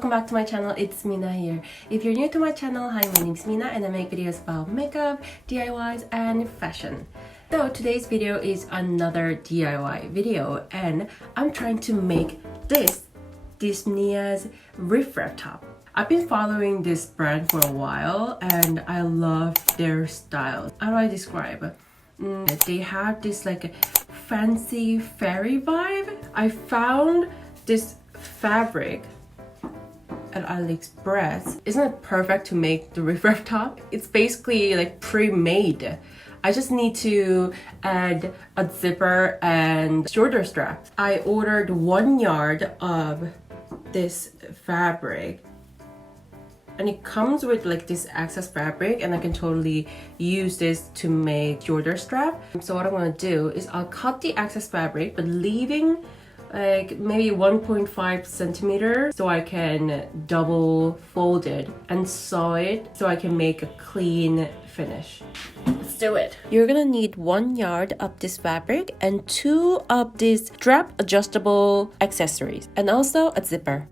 welcome back to my channel. It's Mina here. If you're new to my channel, hi, my name's Mina and I make videos about makeup, DIYs and fashion. So today's video is another DIY video and I'm trying to make this DYSPNEA's Riff Raff top. I've been following this brand for a while and I love their style. How do I describe? They have this like fancy fairy vibe. I found this fabric at Aliexpress. Isn't it perfect to make the Riff Raff top? It's basically like pre-made. I just need to add a zipper and shoulder straps. I ordered 1 yard of this fabric and it comes with like this excess fabric and I can totally use this to make shoulder strap. So what I'm gonna do is I'll cut the excess fabric but leaving like maybe 1.5 centimeters so I can double fold it and sew it so I can make a clean finish. Let's do it. You're gonna need 1 yard of this fabric and 2 of these strap adjustable accessories and also a zipper.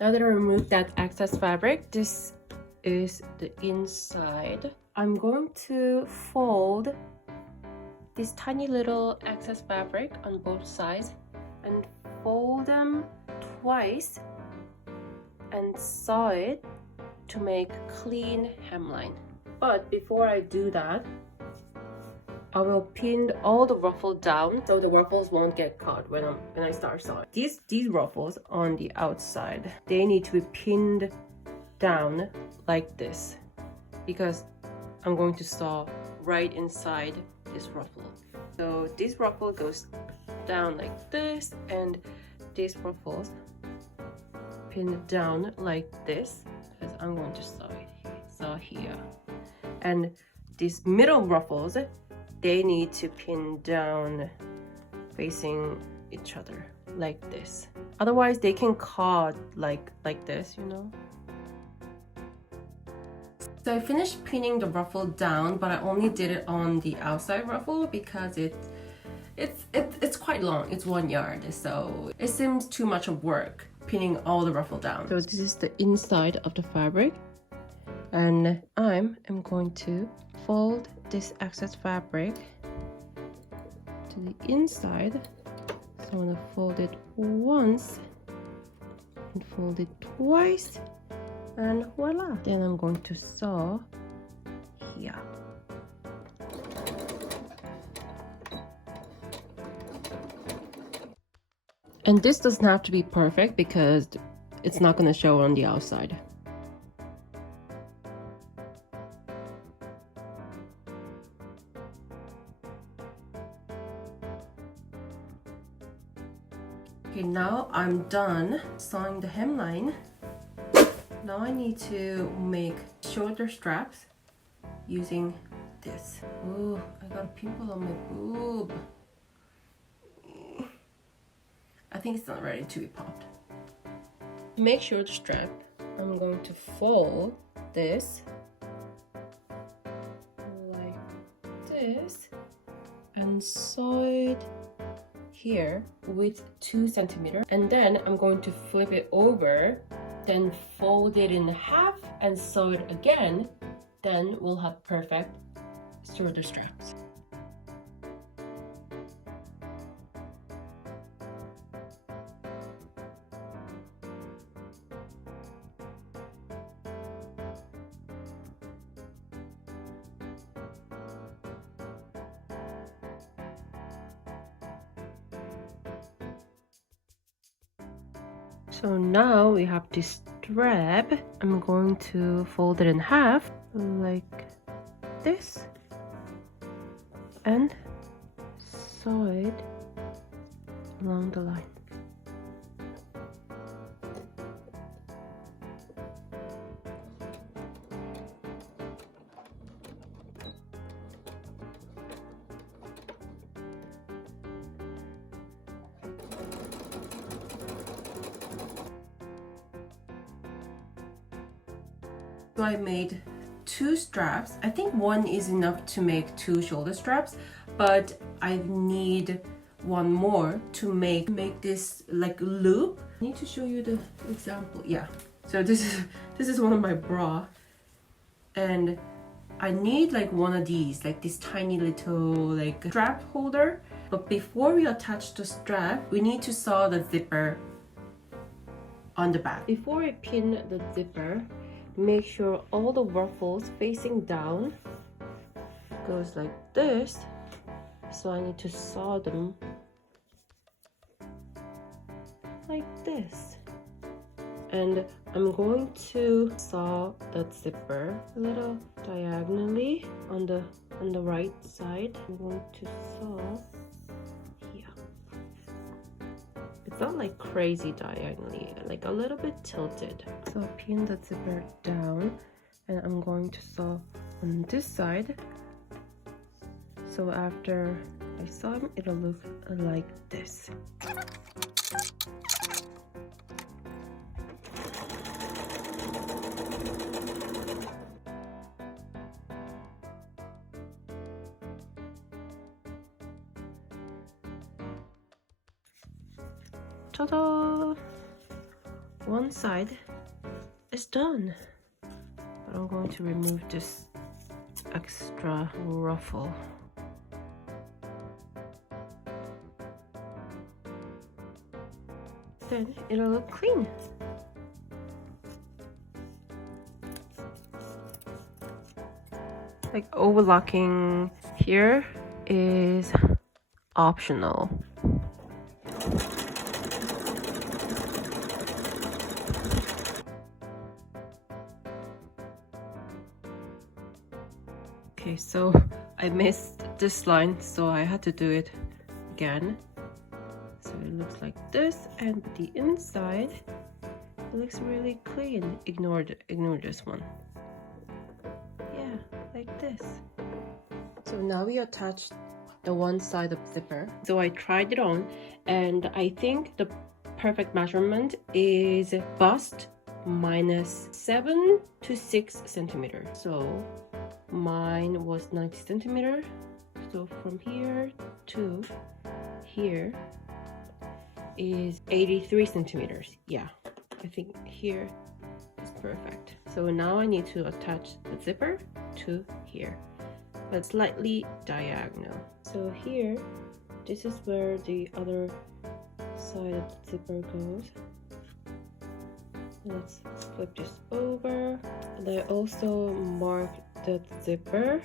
Now that I removed that excess fabric, this is the inside. I'm going to fold this tiny little excess fabric on both sides and fold them twice and sew it to make a clean hemline. But before I do that, I will pin all the ruffles down so the ruffles won't get caught when I start sewing. These ruffles on the outside, they need to be pinned down like this because I'm going to sew right inside this ruffle. So this ruffle goes down like this and these ruffles pinned down like this because I'm going to sew here. And these middle ruffles, they need to pin down facing each other like this. Otherwise they can cut like this, you know. So I finished pinning the ruffle down, but I only did it on the outside ruffle because it's quite long. It's 1 yard, so it seems too much of work pinning all the ruffle down. So this is the inside of the fabric and I am going to fold this excess fabric to the inside. So I'm gonna fold it once and fold it twice and voila. Then I'm going to sew here. And this doesn't have to be perfect because it's not gonna show on the outside. Okay, now I'm done sewing the hemline. Now I need to make shoulder straps using this. Oh, I got a pimple on my boob. I think it's not ready to be popped. To make shoulder strap, I'm going to fold this like this and sew it here with 2 centimeters, and then I'm going to flip it over, then fold it in half and sew it again. Then we'll have perfect shoulder straps. So now we have this strap. I'm going to fold it in half like this and sew it along the line. So I made 2 straps. I think one is enough to make 2 shoulder straps, but I need one more to make this like loop. I need to show you the example. Yeah, so this is one of my bra, and I need like one of these, like this tiny little like strap holder. But before we attach the strap, we need to sew the zipper on the back. Before I pin the zipper, make sure all the ruffles facing down goes like this. So I need to sew them like this. And I'm going to sew that zipper a little diagonally on the right side. I'm going to sew here. It's not like crazy diagonally, like a little bit tilted. So I pin the zipper down, and I'm going to sew on this side. So after I sew them, it'll look like this. Ta-da! One side is done. But I'm going to remove this extra ruffle. Then it'll look clean. Like overlocking here is optional. Okay, so I missed this line, so I had to do it again. So it looks like this, and the inside it looks really clean. Ignore this one. Yeah, like this. So now we attach the one side of the zipper. So I tried it on, and I think the perfect measurement is bust minus 7 to 6 centimeters. So mine was 90 centimeters. So from here to here is 83 centimeters. Yeah, I think here is perfect. So now I need to attach the zipper to here, but slightly diagonal. So here, this is where the other side of the zipper goes. Let's flip this over. And I also marked the zipper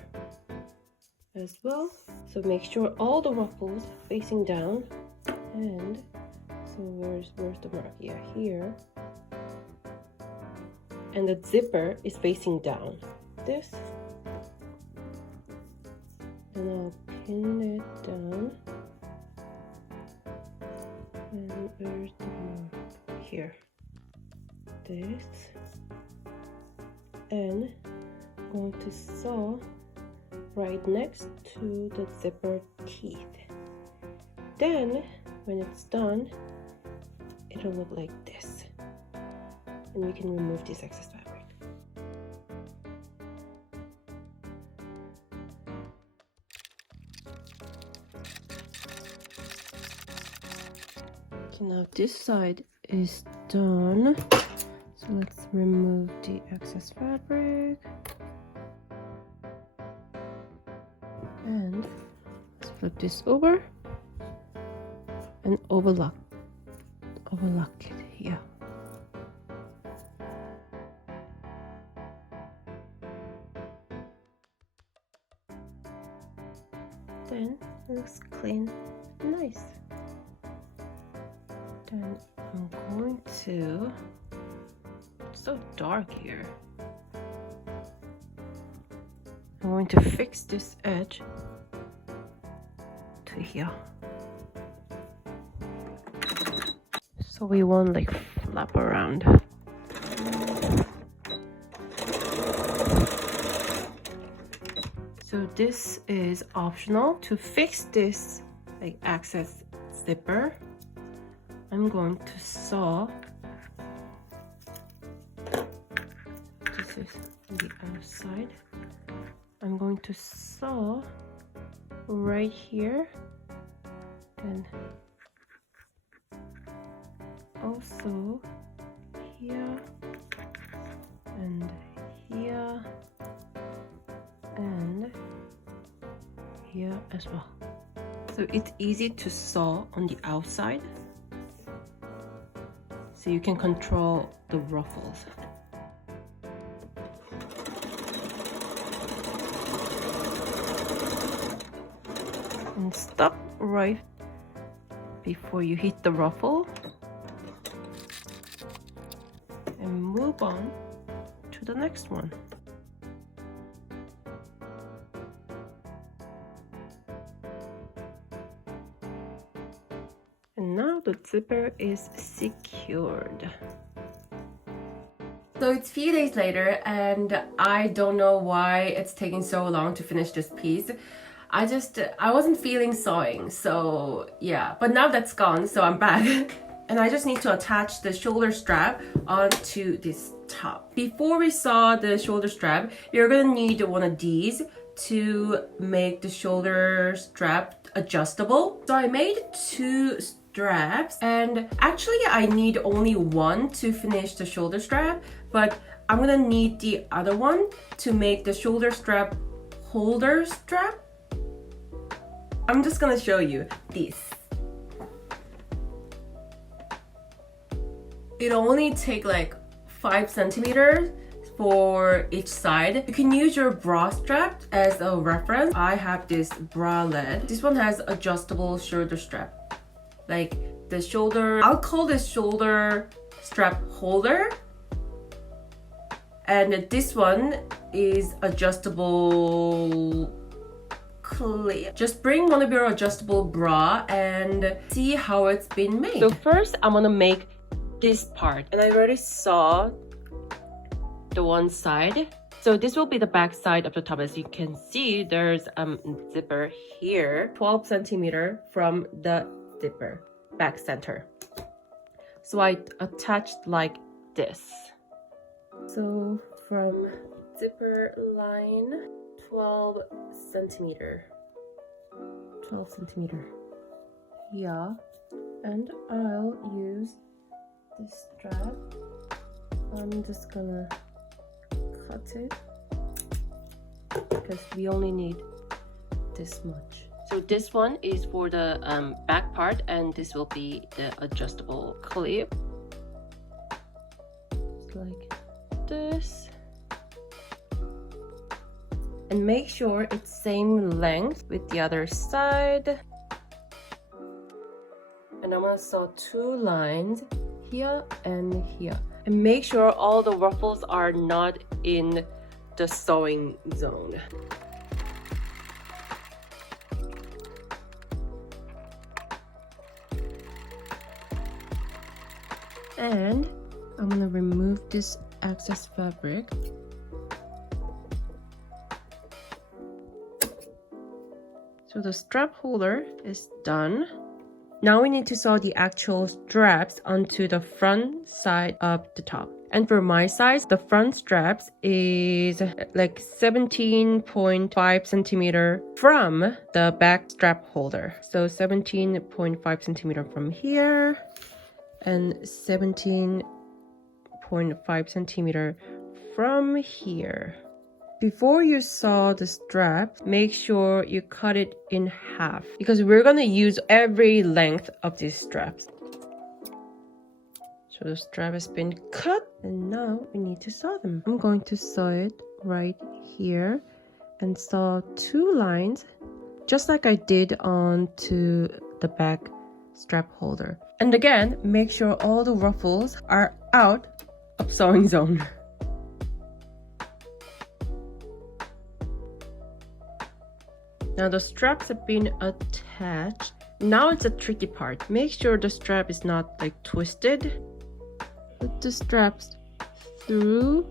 as well. So make sure all the ruffles facing down, and so where's the mark? Yeah, here. And the zipper is facing down. This. And I'll pin it down. And where's the mark? Here. This. And I'm going to sew right next to the zipper teeth. Then when it's done, it'll look like this, and we can remove this excess fabric. Okay, now this side is done, so let's remove the excess fabric. And let's flip this over and overlock it here. Then it looks clean and nice. Then I'm going to, it's so dark here. I'm going to fix this edge to here. So we won't like flap around. So this is optional. To fix this like excess zipper, I'm going to sew this is the outside. I'm going to sew right here, then also here and here and here as well. So it's easy to sew on the outside, so you can control the ruffles. And stop right before you hit the ruffle and move on to the next one. And now the zipper is secured. So it's a few days later and I don't know why it's taking so long to finish this piece. I wasn't feeling sewing, so yeah. But now that's gone, so I'm back. And I just need to attach the shoulder strap onto this top. Before we sew the shoulder strap, you're gonna need one of these to make the shoulder strap adjustable. So I made 2 straps, and actually I need only one to finish the shoulder strap, but I'm gonna need the other one to make the shoulder strap holder strap. I'm just gonna show you this. It only takes like 5 centimeters for each side. You can use your bra strap as a reference. I have this bralette. This one has adjustable shoulder strap. Like the shoulder, I'll call this shoulder strap holder. And this one is adjustable clip. Just bring one of your adjustable bra and see how it's been made. So first I'm gonna make this part, and I already saw the one side. So this will be the back side of the top. As you can see, there's zipper here, 12 centimeter from the zipper back center. So I attached like this. So from zipper line 12 centimeter. Yeah, and I'll use this strap. I'm just gonna cut it because we only need this much. So this one is for the back part, and this will be the adjustable clip. Just like this. And make sure it's same length with the other side. And I'm gonna sew 2 lines here and here. And make sure all the ruffles are not in the sewing zone. And I'm gonna remove this excess fabric. So the strap holder is done. Now we need to sew the actual straps onto the front side of the top. And for my size, the front straps is like 17.5 centimeter from the back strap holder. So 17.5 centimeter from here and 17.5 centimeter from here. Before you sew the strap, make sure you cut it in half because we're gonna use every length of these straps. So the strap has been cut and now we need to sew them. I'm going to sew it right here and sew 2 lines just like I did onto the back strap holder. And again, make sure all the ruffles are out of sewing zone. Now the straps have been attached. Now it's a tricky part. Make sure the strap is not like twisted. Put the straps through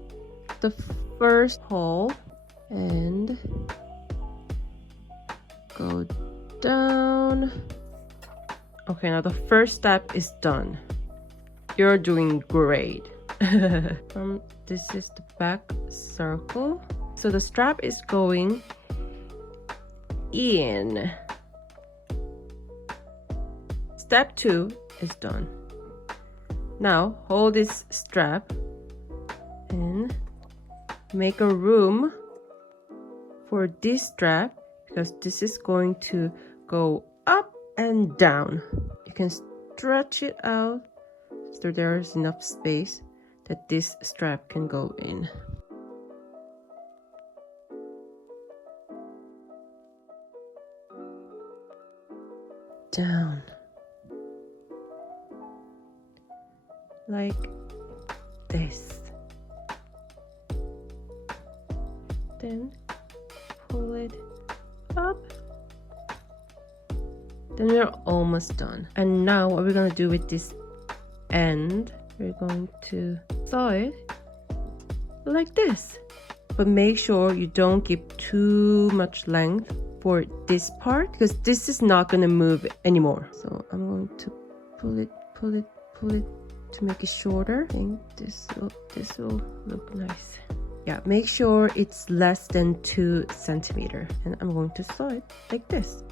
the first hole and go down. Okay, now the first step is done. You're doing great. From this is the back circle. So the strap is going in. Step 2 is done. Now hold this strap and make a room for this strap, because this is going to go up and down. You can stretch it out so there's enough space that this strap can go in. Down. Like this. Then pull it up. Then we're almost done. And now what we're gonna do with this end, we're going to sew it like this. But make sure you don't give too much length for this part, because this is not gonna move anymore. So I'm going to pull it to make it shorter. I think this will look nice. Yeah, make sure it's less than 2 centimeters. And I'm going to sew it like this.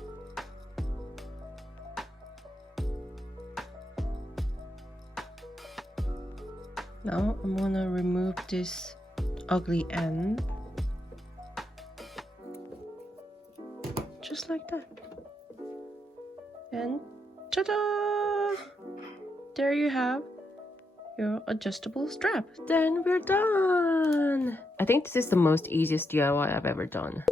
Now I'm gonna remove this ugly end. Just like that. And ta-da! There you have your adjustable strap. Then we're done. I think this is the most easiest DIY I've ever done.